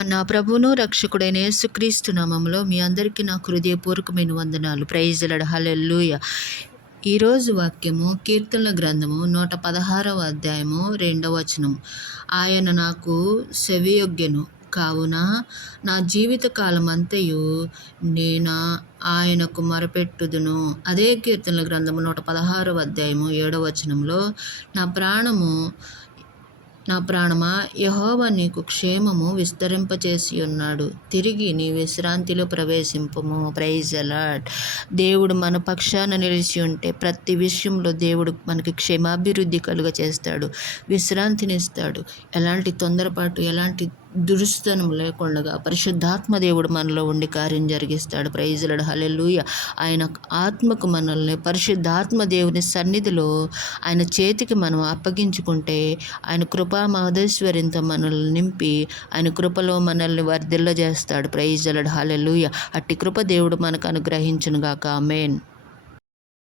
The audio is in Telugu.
నా ప్రభువును రక్షకుడైన యేసుక్రీస్తు నామములో మీ అందరికీ నా హృదయపూర్వకమైన వందనాలు. Praise Lord. హల్లెలూయా. ఈరోజు వాక్యము కీర్తనల గ్రంథము 116వ అధ్యాయము 2వ వచనం. ఆయన నాకు సెవియొగ్గెను కావున నా జీవిత కాలమంతయు నేను ఆయనకు మొరపెట్టుదును. అదే కీర్తనల గ్రంథము 116వ అధ్యాయము 7వ వచనంలో, నా ప్రాణమా, యెహోవా నీకు క్షేమము విస్తరింపచేసి ఉన్నాడు, తిరిగి నీ విశ్రాంతిలో ప్రవేశింపుము. Praise the Lord. దేవుడు మన పక్షాన నిలిచి ఉంటే ప్రతి విషయంలో దేవుడు మనకి క్షేమాభివృద్ధి కలుగ చేస్తాడు, విశ్రాంతినిస్తాడు. ఎలాంటి తొందరపాటు, ఎలాంటి దురుస్తనం లేకుండా పరిశుద్ధాత్మ దేవుడు మనలో ఉండి కార్యం జరిగిస్తాడు. Praise Lord. హల్లెలూయా. ఆయన ఆత్మకు మనల్ని పరిశుద్ధాత్మ దేవుని సన్నిధిలో ఆయన చేతికి మనం అప్పగించుకుంటే ఆయన కృపా మహదేశ్వరింతో మనల్ని నింపి ఆయన కృపలో మనల్ని వర్ధిల్ల చేస్తాడు. Praise Lord. హల్లెలూయా. అట్టి కృప దేవుడు మనకు అనుగ్రహించును గాక. ఆమేన్.